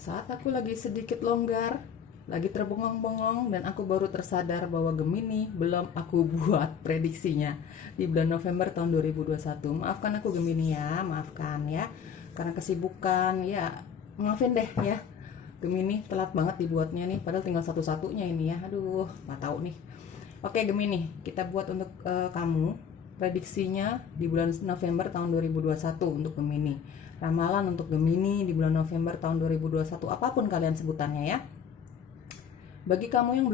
Saat aku lagi sedikit longgar, lagi terbengong-bengong, dan aku baru tersadar bahwa Gemini belum aku buat prediksinya di bulan November tahun 2021. Maafkan aku Gemini ya, maafkan ya. Karena kesibukan, ya maafin deh ya. Gemini telat banget dibuatnya nih, padahal tinggal satu-satunya ini ya. Aduh, nggak tahu nih. Oke Gemini, kita buat untuk kamu prediksinya di bulan November tahun 2021 untuk Gemini. Ramalan untuk Gemini di bulan November tahun 2021, apapun kalian sebutannya ya. Bagi kamu yang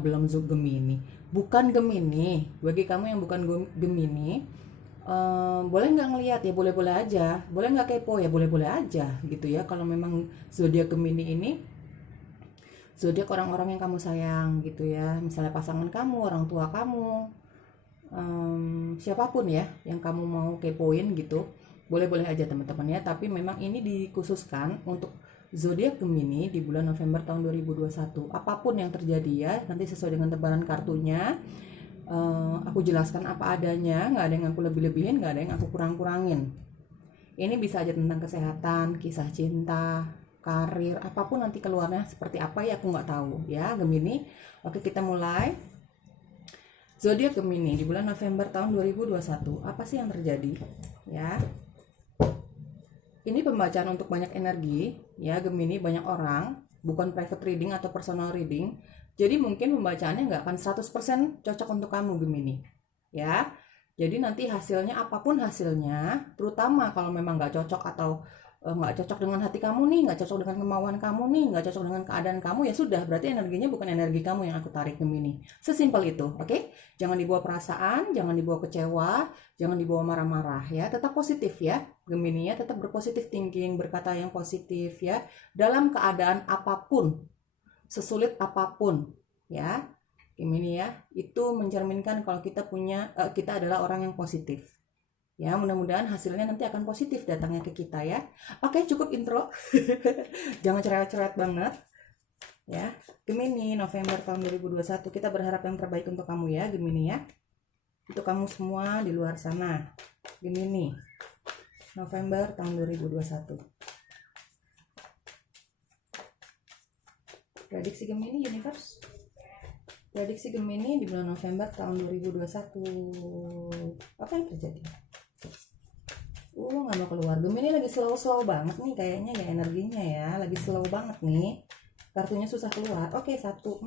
belum Gemini, bukan Gemini, bagi kamu yang bukan Gemini, boleh nggak ngelihat ya, boleh-boleh aja, boleh nggak kepo ya, boleh-boleh aja gitu ya. Kalau memang zodiak Gemini ini zodiak orang-orang yang kamu sayang gitu ya, misalnya pasangan kamu, orang tua kamu, siapapun ya yang kamu mau kepoin gitu, boleh-boleh aja teman-teman ya. Tapi memang ini dikhususkan untuk zodiak Gemini di bulan November tahun 2021. Apapun yang terjadi ya, nanti sesuai dengan tebaran kartunya. Aku jelaskan apa adanya, nggak ada yang aku lebih-lebihin, nggak ada yang aku kurang-kurangin. Ini bisa aja tentang kesehatan, kisah cinta, karir, apapun nanti keluarnya seperti apa ya aku nggak tahu ya Gemini. Oke, kita mulai. Zodiak Gemini di bulan November tahun 2021, apa sih yang terjadi ya? Ini pembacaan untuk banyak energi ya Gemini, banyak orang, bukan private reading atau personal reading. Jadi mungkin pembacaannya nggak akan 100% cocok untuk kamu Gemini ya. Jadi nanti hasilnya apapun hasilnya, terutama kalau memang nggak cocok atau nggak cocok dengan hati kamu nih, nggak cocok dengan kemauan kamu nih, nggak cocok dengan keadaan kamu, ya sudah, berarti energinya bukan energi kamu yang aku tarik Gemini. Sesimpel itu, oke? Jangan dibawa perasaan, jangan dibawa kecewa, jangan dibawa marah-marah ya. Tetap positif ya Gemini ya, tetap berpositif thinking, berkata yang positif ya, dalam keadaan apapun, sesulit apapun ya Gemini ya. Itu mencerminkan kalau kita adalah orang yang positif ya. Mudah-mudahan hasilnya nanti akan positif datangnya ke kita ya. Oke, cukup intro. Jangan cerewet-cerewet banget ya. Gemini November tahun 2021, kita berharap yang terbaik untuk kamu ya Gemini ya. Untuk kamu semua di luar sana, Gemini November tahun 2021. Prediksi Gemini Universe. Prediksi Gemini di bulan November tahun 2021. Apa yang terjadi? Nggak mau keluar. Gemini lagi slow banget nih kayaknya ya, energinya ya. Lagi slow banget nih. Kartunya susah keluar. Oke, satu.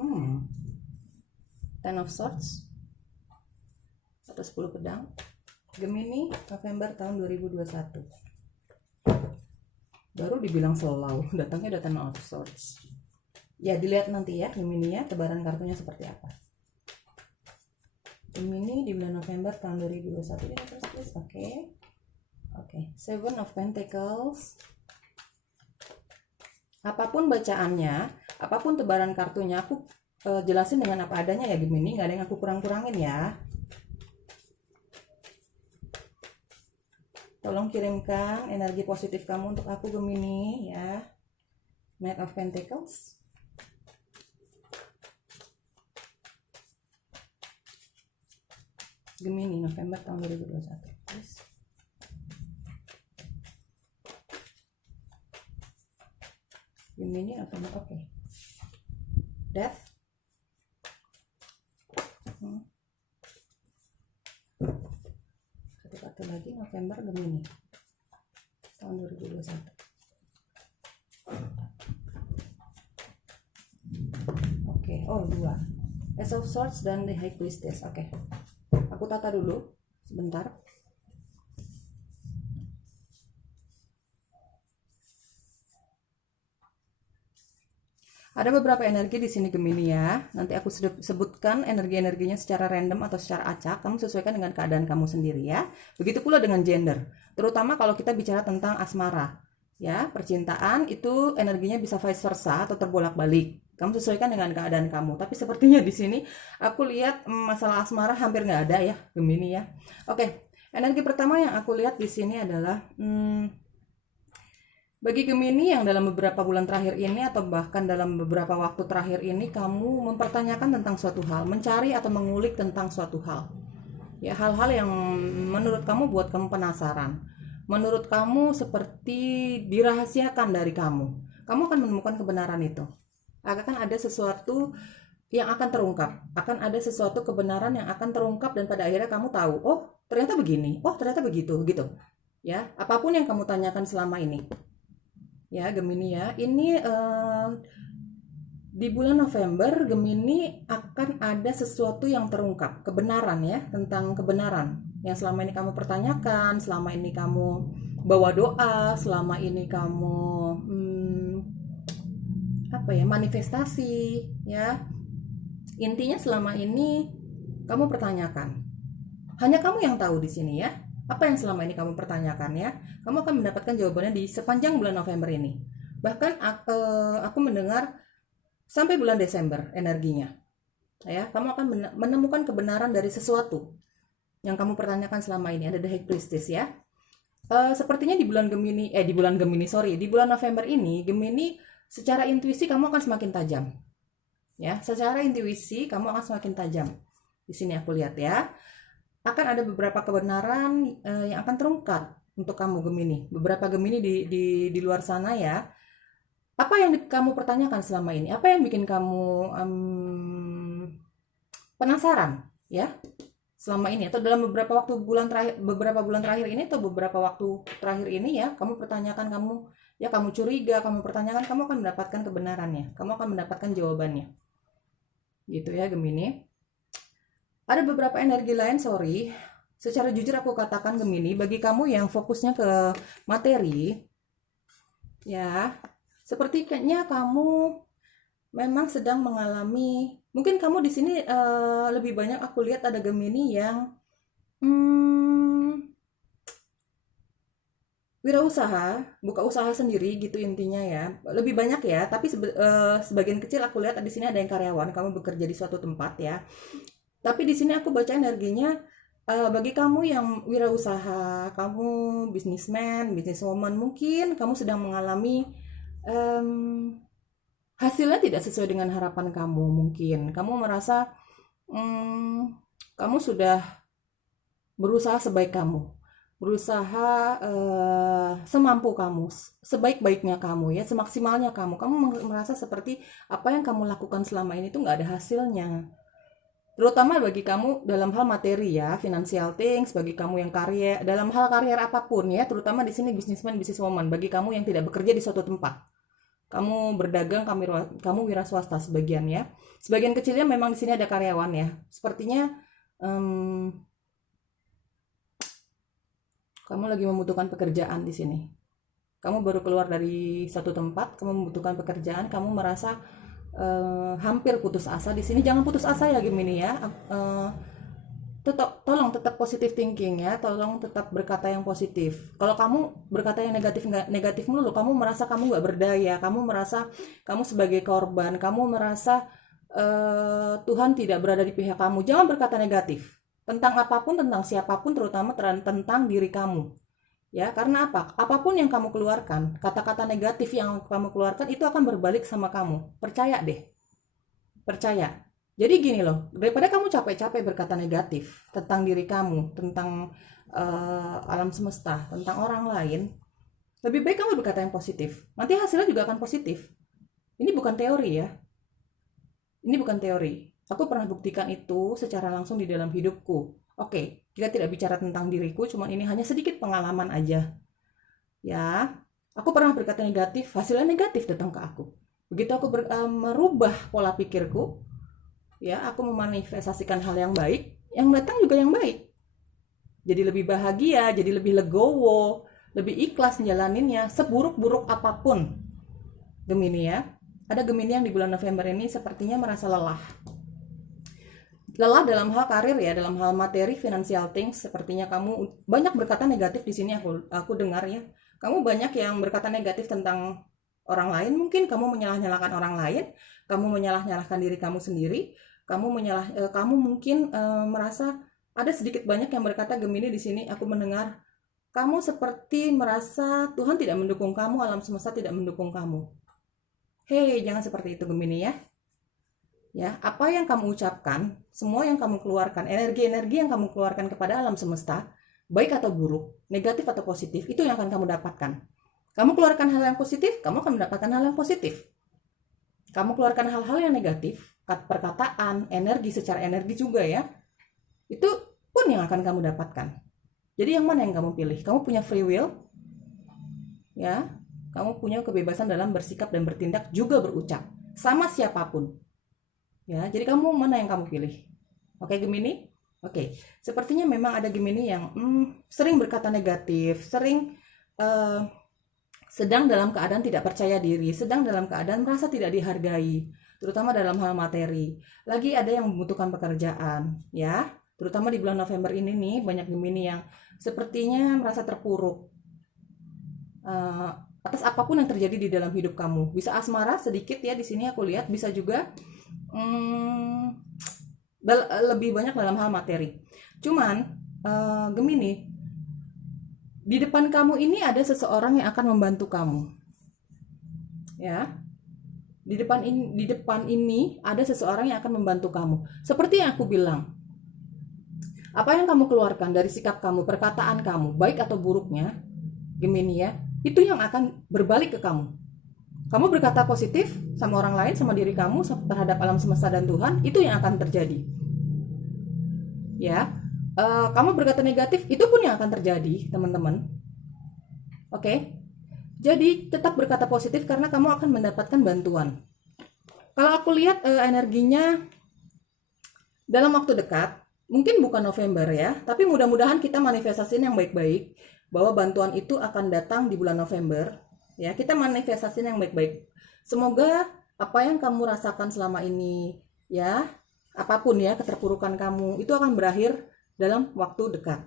Ten of Swords. Atau 10 pedang. Gemini November tahun 2021. Baru dibilang slow, datangnya udah Ten of Swords. Ya, dilihat nanti ya Gemini ya, tebaran kartunya seperti apa. Gemini di bulan November tahun 2021 ini terus. Oke, Seven of Pentacles. Apapun bacaannya, apapun tebaran kartunya, aku jelasin dengan apa adanya ya Gemini, nggak ada yang aku kurang-kurangin ya. Tolong kirimkan energi positif kamu untuk aku Gemini ya. Knight of Pentacles. Gemini November tahun 2021. Yes. Gemini November, oke. Death. Satu kartu lagi November Gemini tahun 2021. Oke, dua. Ace of Swords dan The High Priestess. Oke. Aku tata dulu sebentar. Ada beberapa energi di sini Gemini ya. Nanti aku sebutkan energi-energinya secara random atau secara acak. Kamu sesuaikan dengan keadaan kamu sendiri ya. Begitu pula dengan gender. Terutama kalau kita bicara tentang asmara. Ya, percintaan itu energinya bisa vice versa atau terbolak-balik. Kamu sesuaikan dengan keadaan kamu. Tapi sepertinya di sini aku lihat masalah asmara hampir nggak ada ya Gemini ya. Oke, energi pertama yang aku lihat di sini adalah bagi Gemini yang dalam beberapa bulan terakhir ini atau bahkan dalam beberapa waktu terakhir ini kamu mempertanyakan tentang suatu hal, mencari atau mengulik tentang suatu hal. Ya, hal-hal yang menurut kamu buat kamu penasaran. Menurut kamu seperti dirahasiakan dari kamu. kamu akan menemukan kebenaran itu. Akan ada sesuatu yang akan terungkap, akan ada sesuatu kebenaran yang akan terungkap, dan pada akhirnya kamu tahu, oh ternyata begini, oh ternyata begitu, gitu. Ya, apapun yang kamu tanyakan selama ini. Ya, Gemini ya, ini di bulan November, Gemini akan ada sesuatu yang terungkap, kebenaran ya, tentang kebenaran yang selama ini kamu pertanyakan, selama ini kamu bawa doa, selama ini kamu manifestasi ya. Intinya selama ini kamu pertanyakan. Hanya kamu yang tahu di sini ya. Apa yang selama ini kamu pertanyakan ya, kamu akan mendapatkan jawabannya di sepanjang bulan November ini. Bahkan aku mendengar sampai bulan Desember energinya. Ya, kamu akan menemukan kebenaran dari sesuatu yang kamu pertanyakan selama ini. Ada The High Priestess ya. Sepertinya di bulan November ini, Gemini secara intuisi kamu akan semakin tajam. Ya, secara intuisi kamu akan semakin tajam. Di sini aku lihat ya. Akan ada beberapa kebenaran yang akan terungkap untuk kamu Gemini. Beberapa Gemini di luar sana ya. Apa yang kamu pertanyakan selama ini? Apa yang bikin kamu penasaran ya selama ini, atau dalam beberapa bulan terakhir ini, atau beberapa waktu terakhir ini ya, kamu pertanyakan, kamu curiga, kamu pertanyakan, kamu akan mendapatkan kebenarannya, kamu akan mendapatkan jawabannya. Gitu ya Gemini. Ada beberapa energi lain, secara jujur aku katakan Gemini, bagi kamu yang fokusnya ke materi ya, sepertinya kamu memang sedang mengalami, mungkin kamu di sini lebih banyak aku lihat ada Gemini yang wirausaha, buka usaha sendiri gitu intinya ya. Lebih banyak ya, tapi sebagian kecil aku lihat di sini ada yang karyawan, kamu bekerja di suatu tempat ya. Tapi di sini aku baca energinya bagi kamu yang wirausaha, kamu businessman, businesswoman, mungkin kamu sedang mengalami hasilnya tidak sesuai dengan harapan kamu. Mungkin kamu merasa kamu sudah berusaha sebaik kamu, berusaha semampu kamu, sebaik-baiknya kamu ya, semaksimalnya kamu merasa seperti apa yang kamu lakukan selama ini tuh nggak ada hasilnya. Terutama bagi kamu dalam hal materi ya, financial things, bagi kamu yang dalam hal karier apapun ya, terutama di sini businessman, businesswoman, bagi kamu yang tidak bekerja di suatu tempat. Kamu berdagang, kamu wira swasta sebagian ya. Sebagian kecilnya memang di sini ada karyawan ya. Sepertinya kamu lagi membutuhkan pekerjaan di sini. Kamu baru keluar dari suatu tempat, kamu membutuhkan pekerjaan, kamu merasa hampir putus asa di sini. Jangan putus asa ya Gemini ya. Tolong tetap positive thinking ya, tolong tetap berkata yang positif. Kalau kamu berkata yang negatif mulu, kamu merasa kamu nggak berdaya, kamu merasa kamu sebagai korban, kamu merasa Tuhan tidak berada di pihak kamu. Jangan berkata negatif tentang apapun, tentang siapapun, terutama tentang diri kamu. Ya, karena apa? Apapun yang kamu keluarkan, kata-kata negatif yang kamu keluarkan itu akan berbalik sama kamu. Percaya deh. Percaya. Jadi gini loh, daripada kamu capek-capek berkata negatif tentang diri kamu, tentang alam semesta, tentang orang lain, lebih baik kamu berkata yang positif. Nanti hasilnya juga akan positif. Ini bukan teori ya. Ini bukan teori. Aku pernah buktikan itu secara langsung di dalam hidupku. Oke, kita tidak bicara tentang diriku, cuman ini hanya sedikit pengalaman aja. Ya, aku pernah berkata negatif, hasilnya negatif datang ke aku. Begitu aku merubah pola pikirku, ya, aku memanifestasikan hal yang baik, yang datang juga yang baik. Jadi lebih bahagia, jadi lebih legowo, lebih ikhlas menjalaninnya, seburuk-buruk apapun. Gemini ya. Ada Gemini yang di bulan November ini sepertinya merasa lelah. Lelah dalam hal karir ya, dalam hal materi, financial things. Sepertinya kamu banyak berkata negatif di sini, aku dengar ya. Kamu banyak yang berkata negatif tentang orang lain, mungkin kamu menyalah-nyalahkan orang lain, kamu menyalah-nyalahkan diri kamu sendiri, kamu mungkin merasa ada sedikit banyak yang berkata Gemini di sini. Aku mendengar kamu seperti merasa Tuhan tidak mendukung kamu, alam semesta tidak mendukung kamu. Hei, jangan seperti itu Gemini ya. Ya, apa yang kamu ucapkan, semua yang kamu keluarkan, energi-energi yang kamu keluarkan kepada alam semesta, baik atau buruk, negatif atau positif, itu yang akan kamu dapatkan. Kamu keluarkan hal yang positif, kamu akan mendapatkan hal yang positif. Kamu keluarkan hal-hal yang negatif, perkataan, energi, secara energi juga ya, itu pun yang akan kamu dapatkan. Jadi yang mana yang kamu pilih? Kamu punya free will, ya, kamu punya kebebasan dalam bersikap dan bertindak, juga berucap, sama siapapun. Ya, jadi kamu mana yang kamu pilih? Oke, Gemini? Oke, sepertinya memang ada Gemini yang sering berkata negatif, sering sedang dalam keadaan tidak percaya diri, sedang dalam keadaan merasa tidak dihargai, terutama dalam hal materi. Lagi ada yang membutuhkan pekerjaan, ya. Terutama di bulan November ini nih, banyak Gemini yang sepertinya merasa terpuruk atas apapun yang terjadi di dalam hidup kamu. Bisa asmara sedikit ya di sini aku lihat, bisa juga lebih banyak dalam hal materi. Cuman Gemini, di depan kamu ini ada seseorang yang akan membantu kamu. Ya. Di depan ini ada seseorang yang akan membantu kamu. Seperti yang aku bilang. Apa yang kamu keluarkan dari sikap kamu, perkataan kamu, baik atau buruknya, Gemini ya, itu yang akan berbalik ke kamu. Kamu berkata positif sama orang lain, sama diri kamu, terhadap alam semesta dan Tuhan, itu yang akan terjadi. Ya. Kamu berkata negatif, itu pun yang akan terjadi, teman-teman. Oke? Jadi, tetap berkata positif karena kamu akan mendapatkan bantuan. Kalau aku lihat energinya dalam waktu dekat, mungkin bukan November ya, tapi mudah-mudahan kita manifestasiin yang baik-baik, bahwa bantuan itu akan datang di bulan November. Ya, kita manifestasiin yang baik-baik. Semoga apa yang kamu rasakan selama ini, ya, apapun ya, keterpurukan kamu, itu akan berakhir dalam waktu dekat.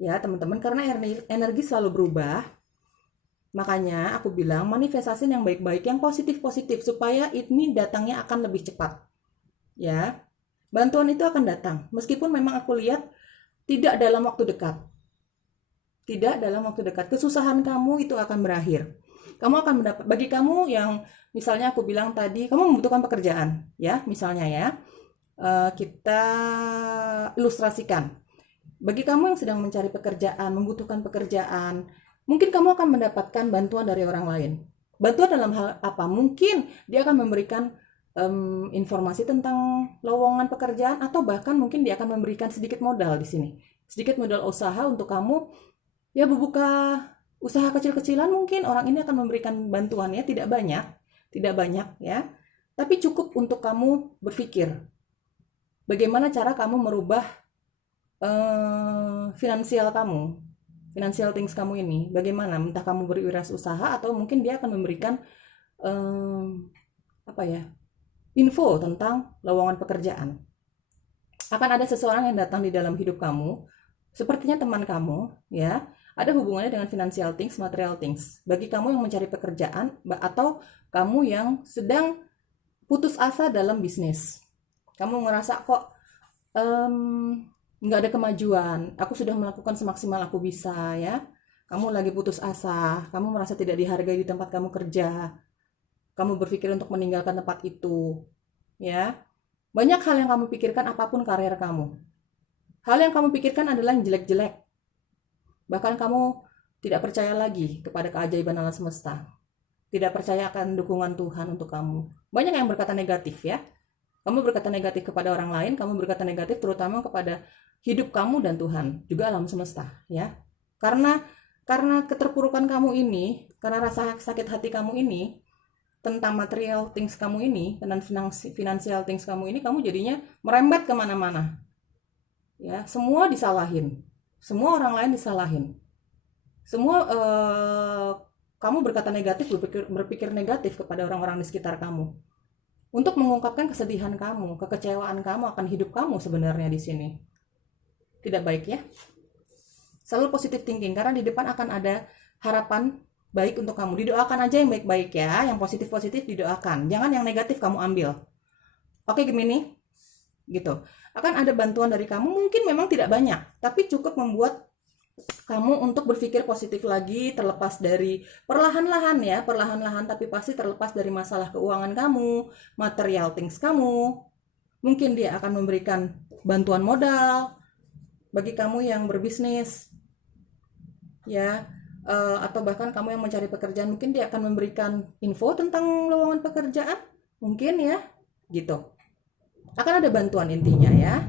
Ya, teman-teman, karena energi selalu berubah. Makanya aku bilang manifestasi yang baik-baik, yang positif-positif, supaya ini datangnya akan lebih cepat. Ya, bantuan itu akan datang. Meskipun memang aku lihat tidak dalam waktu dekat. Tidak dalam waktu dekat. Kesusahan kamu itu akan berakhir. Kamu akan mendapat, bagi kamu yang misalnya aku bilang tadi, kamu membutuhkan pekerjaan. Ya, misalnya ya. Kita ilustrasikan. Bagi kamu yang sedang mencari pekerjaan, membutuhkan pekerjaan, mungkin kamu akan mendapatkan bantuan dari orang lain. Bantuan dalam hal apa? Mungkin dia akan memberikan informasi tentang lowongan pekerjaan, atau bahkan mungkin dia akan memberikan sedikit modal di sini. Sedikit modal usaha untuk kamu ya membuka usaha kecil-kecilan. Mungkin orang ini akan memberikan bantuannya, tidak banyak ya. Tapi cukup untuk kamu berpikir bagaimana cara kamu merubah finansial kamu, financial things kamu ini. Bagaimana? Entah kamu berwirausaha atau mungkin dia akan memberikan info tentang lowongan pekerjaan. Akan ada seseorang yang datang di dalam hidup kamu, sepertinya teman kamu, ya. Ada hubungannya dengan financial things, material things. Bagi kamu yang mencari pekerjaan atau kamu yang sedang putus asa dalam bisnis. Kamu ngerasa kok nggak ada kemajuan, aku sudah melakukan semaksimal aku bisa ya. Kamu lagi putus asa, kamu merasa tidak dihargai di tempat kamu kerja, kamu berpikir untuk meninggalkan tempat itu ya. Banyak hal yang kamu pikirkan, apapun karir kamu. Hal yang kamu pikirkan adalah yang jelek-jelek. Bahkan kamu tidak percaya lagi kepada keajaiban alam semesta, tidak percaya akan dukungan Tuhan untuk kamu. Banyak yang berkata negatif ya. Kamu berkata negatif kepada orang lain, kamu berkata negatif terutama kepada hidup kamu dan Tuhan, juga alam semesta ya. Karena keterpurukan kamu ini, karena rasa sakit hati kamu ini tentang material things kamu ini, tentang financial things kamu ini, kamu jadinya merembet kemana-mana ya. Semua disalahin, semua orang lain disalahin, semua kamu berkata negatif, berpikir negatif kepada orang-orang di sekitar kamu untuk mengungkapkan kesedihan kamu, kekecewaan kamu akan hidup kamu. Sebenarnya di sini tidak baik ya. Selalu positive thinking, karena di depan akan ada harapan baik untuk kamu. Didoakan aja yang baik-baik ya, yang positif-positif didoakan. Jangan yang negatif kamu ambil. Oke Gemini, gitu. Akan ada bantuan dari kamu, mungkin memang tidak banyak, tapi cukup membuat kamu untuk berpikir positif lagi, terlepas dari perlahan-lahan ya, perlahan-lahan, tapi pasti terlepas dari masalah keuangan kamu, material things kamu. Mungkin dia akan memberikan bantuan modal bagi kamu yang berbisnis ya. atau bahkan kamu yang mencari pekerjaan, mungkin dia akan memberikan info tentang lowongan pekerjaan, mungkin ya, gitu. Akan ada bantuan intinya ya.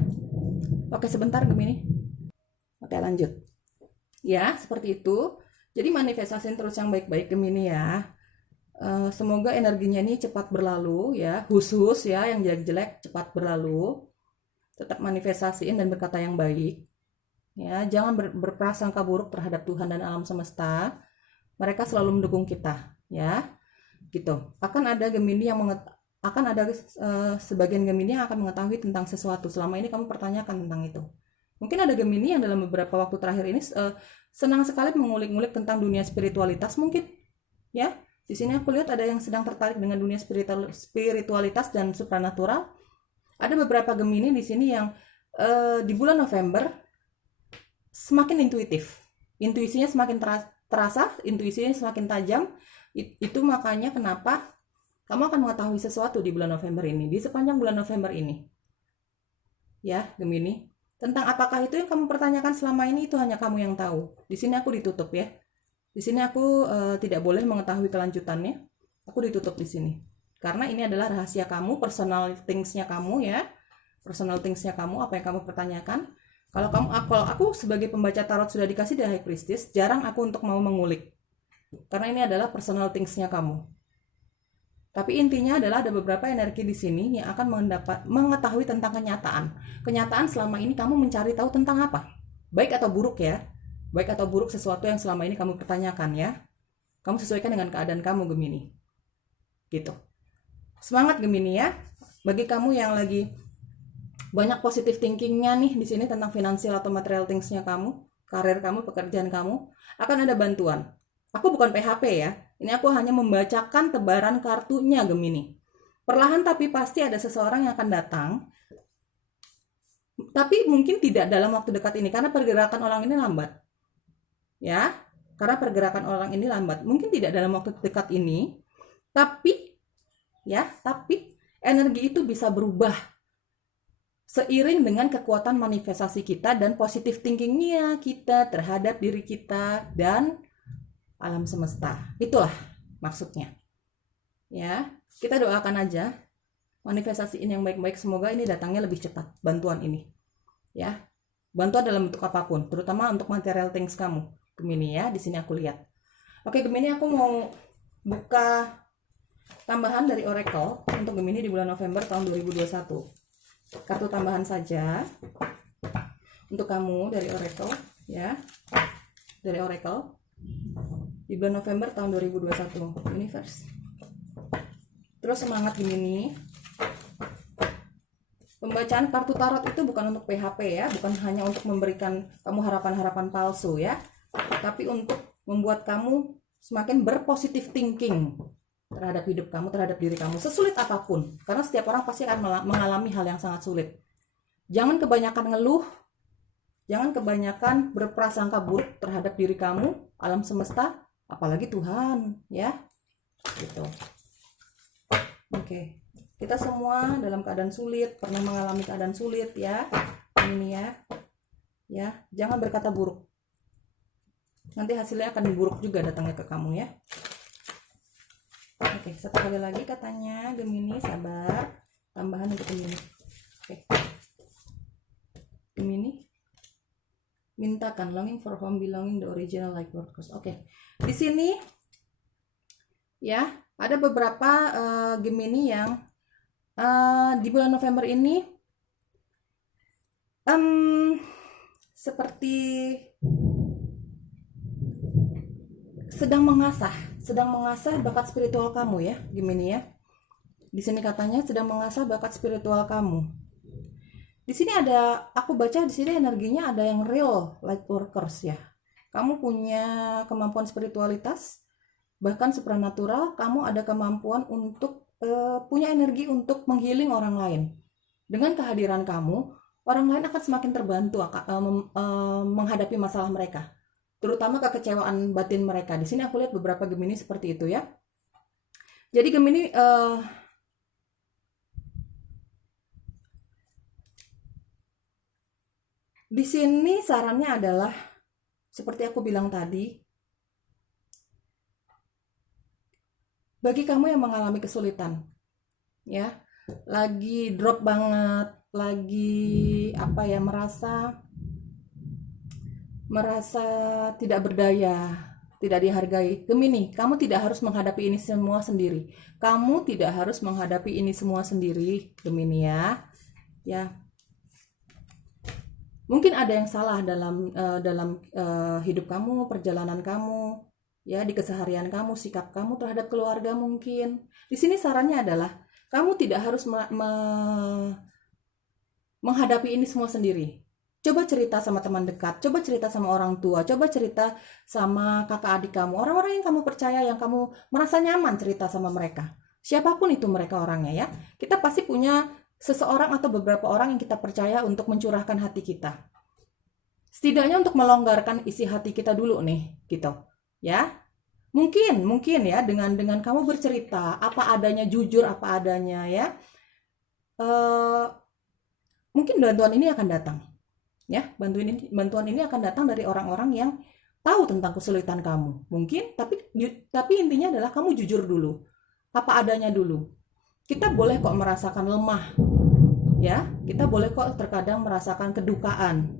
Oke, sebentar Gemini. Oke, lanjut. Ya, seperti itu. Jadi manifestasiin terus yang baik-baik Gemini ya. Semoga energinya ini cepat berlalu ya, khusus ya yang jelek-jelek cepat berlalu. Tetap manifestasiin dan berkata yang baik. Ya, jangan berprasangka buruk terhadap Tuhan dan alam semesta. Mereka selalu mendukung kita, ya. Gitu. Akan ada Gemini yang akan ada sebagian Gemini yang akan mengetahui tentang sesuatu. Selama ini kamu pertanyakan tentang itu. Mungkin ada Gemini yang dalam beberapa waktu terakhir ini senang sekali mengulik-ngulik tentang dunia spiritualitas mungkin, ya. Di sini aku lihat ada yang sedang tertarik dengan dunia spiritualitas dan supranatural. Ada beberapa Gemini di sini yang di bulan November semakin intuitif. Intuisinya semakin terasa, intuisinya semakin tajam. Itu makanya kenapa kamu akan mengetahui sesuatu di bulan November ini, di sepanjang bulan November ini. Ya, Gemini. Tentang apakah itu yang kamu pertanyakan selama ini, itu hanya kamu yang tahu. Di sini aku ditutup ya. Di sini aku tidak boleh mengetahui kelanjutannya. Aku ditutup di sini. Karena ini adalah rahasia kamu, personal things-nya kamu ya. Personal things-nya kamu, apa yang kamu pertanyakan. Kalau aku sebagai pembaca tarot sudah dikasih The High Priestess, jarang aku untuk mau mengulik. Karena ini adalah personal things-nya kamu. Tapi intinya adalah ada beberapa energi di sini yang akan mengetahui tentang kenyataan. Kenyataan selama ini kamu mencari tahu tentang apa? Baik atau buruk ya. Baik atau buruk sesuatu yang selama ini kamu pertanyakan ya. Kamu sesuaikan dengan keadaan kamu Gemini. Gitu. Semangat Gemini ya. Bagi kamu yang lagi banyak positive thinking-nya nih di sini tentang finansial atau material things-nya kamu, karir kamu, pekerjaan kamu, akan ada bantuan. Aku bukan PHP ya. Ini aku hanya membacakan tebaran kartunya Gemini. Perlahan tapi pasti ada seseorang yang akan datang. Tapi mungkin tidak dalam waktu dekat ini karena pergerakan orang ini lambat. Ya, karena pergerakan orang ini lambat. Mungkin tidak dalam waktu dekat ini, tapi energi itu bisa berubah seiring dengan kekuatan manifestasi kita dan positive thinkingnya kita terhadap diri kita dan alam semesta. Itulah maksudnya. Ya, kita doakan aja manifestasiin yang baik-baik, semoga ini datangnya lebih cepat bantuan ini. Ya. Bantuan dalam bentuk apapun, terutama untuk material things kamu. Gemini ya, di sini aku lihat. Oke, Gemini, aku mau buka tambahan dari Oracle untuk Gemini di bulan November tahun 2021. Kartu tambahan saja untuk kamu dari Oracle ya. Dari Oracle di bulan November tahun 2021. Universe. Terus semangat Gemini. Pembacaan kartu tarot itu bukan untuk PHP ya, bukan hanya untuk memberikan kamu harapan-harapan palsu ya, tapi untuk membuat kamu semakin berpositif thinking terhadap hidup kamu, terhadap diri kamu, sesulit apapun. Karena setiap orang pasti akan mengalami hal yang sangat sulit. Jangan kebanyakan ngeluh, jangan kebanyakan berprasangka buruk terhadap diri kamu, alam semesta, apalagi Tuhan ya. Gitu. Oke. Kita semua dalam keadaan sulit, pernah mengalami keadaan sulit ya. Ini ya. Ya, jangan berkata buruk. Nanti hasilnya akan buruk juga datangnya ke kamu ya. Oke, satu kali lagi katanya Gemini, sabar. Tambahan untuk Gemini. Oke. Gemini. Mintakan longing for home, belonging the original light workers. Oke. Di sini ya, ada beberapa Gemini yang di bulan November ini seperti sedang mengasah bakat spiritual kamu ya, Gemini ya. Di sini katanya sedang mengasah bakat spiritual kamu. Di sini ada, aku baca di sini energinya ada yang real light workers ya. Kamu punya kemampuan spiritualitas, bahkan supranatural. Kamu ada kemampuan untuk punya energi untuk menghealing orang lain. Dengan kehadiran kamu, orang lain akan semakin terbantu menghadapi masalah mereka, terutama kekecewaan batin mereka. Di sini aku lihat beberapa Gemini seperti itu ya. Jadi Gemini di sini sarannya adalah seperti aku bilang tadi, bagi kamu yang mengalami kesulitan, ya, lagi drop banget, lagi apa ya, merasa tidak berdaya, tidak dihargai. Gemini, kamu tidak harus menghadapi ini semua sendiri. Kamu tidak harus menghadapi ini semua sendiri, Gemini ya. Ya. Mungkin ada yang salah dalam hidup kamu, perjalanan kamu, ya, di keseharian kamu, sikap kamu terhadap keluarga mungkin. Di sini sarannya adalah kamu tidak harus menghadapi ini semua sendiri. Coba cerita sama teman dekat, coba cerita sama orang tua, coba cerita sama kakak adik kamu, orang-orang yang kamu percaya, yang kamu merasa nyaman cerita sama mereka. Siapapun itu mereka orangnya ya. Kita pasti punya seseorang atau beberapa orang yang kita percaya untuk mencurahkan hati kita. Setidaknya untuk melonggarkan isi hati kita dulu nih, gitu. Ya. Mungkin ya dengan kamu bercerita apa adanya, jujur apa adanya ya. Mungkin bantuan ini akan datang. Ya, bantuan ini akan datang dari orang-orang yang tahu tentang kesulitan kamu. Mungkin, tapi intinya adalah kamu jujur dulu. Apa adanya dulu. Kita boleh kok merasakan lemah. Ya, kita boleh kok terkadang merasakan kedukaan.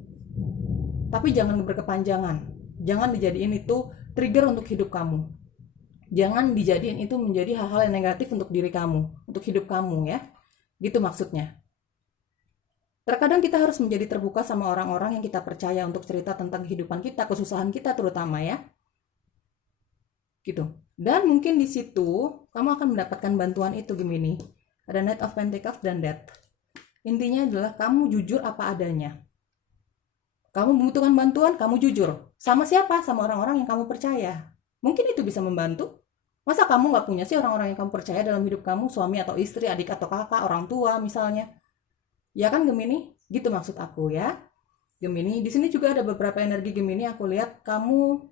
Tapi jangan berkepanjangan. Jangan dijadiin itu trigger untuk hidup kamu. Jangan dijadiin itu menjadi hal-hal yang negatif untuk diri kamu, untuk hidup kamu ya. Gitu maksudnya. Terkadang kita harus menjadi terbuka sama orang-orang yang kita percaya untuk cerita tentang kehidupan kita, kesusahan kita terutama ya. Gitu. Dan mungkin di situ kamu akan mendapatkan bantuan itu, Gemini. Ada Knight of Pentacles dan Death. Intinya adalah kamu jujur apa adanya. Kamu membutuhkan bantuan, kamu jujur. Sama siapa? Sama orang-orang yang kamu percaya. Mungkin itu bisa membantu. Masa kamu gak punya sih orang-orang yang kamu percaya dalam hidup kamu, suami atau istri, adik atau kakak, orang tua misalnya. Ya kan Gemini? Gitu maksud aku ya. Gemini, di sini juga ada beberapa energi Gemini. Aku lihat kamu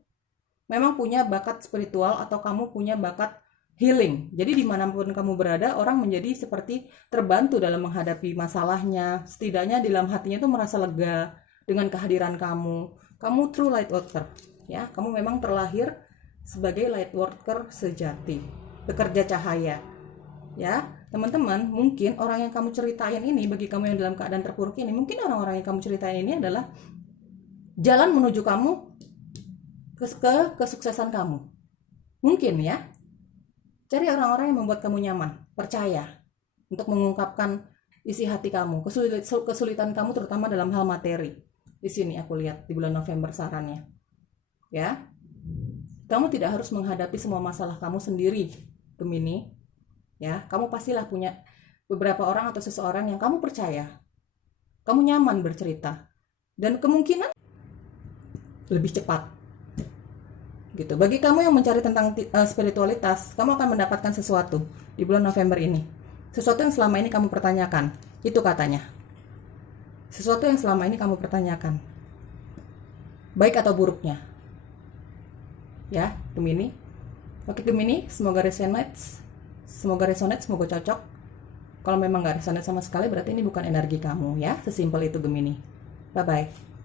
memang punya bakat spiritual atau kamu punya bakat healing. Jadi dimanapun kamu berada, orang menjadi seperti terbantu dalam menghadapi masalahnya. Setidaknya di dalam hatinya tuh merasa lega dengan kehadiran kamu. Kamu true light worker. Ya, kamu memang terlahir sebagai light worker sejati. Pekerja cahaya. Ya, teman-teman, mungkin orang yang kamu ceritain ini, bagi kamu yang dalam keadaan terpuruk ini, mungkin orang-orang yang kamu ceritain ini adalah jalan menuju kamu ke kesuksesan kamu. Mungkin ya. Cari orang-orang yang membuat kamu nyaman, percaya untuk mengungkapkan isi hati kamu, kesulitan kamu terutama dalam hal materi. Di sini aku lihat di bulan November sarannya. Ya. Kamu tidak harus menghadapi semua masalah kamu sendiri, Gemini. Ya, kamu pastilah punya beberapa orang atau seseorang yang kamu percaya. Kamu nyaman bercerita. Dan kemungkinan lebih cepat. Gitu. Bagi kamu yang mencari tentang spiritualitas, kamu akan mendapatkan sesuatu di bulan November ini. Sesuatu yang selama ini kamu pertanyakan. Itu katanya. Sesuatu yang selama ini kamu pertanyakan. Baik atau buruknya. Ya, Gemini. Oke Gemini, semoga resonate, semoga cocok. Kalau memang gak resonate sama sekali, berarti ini bukan energi kamu ya. Sesimpel itu Gemini. Bye-bye.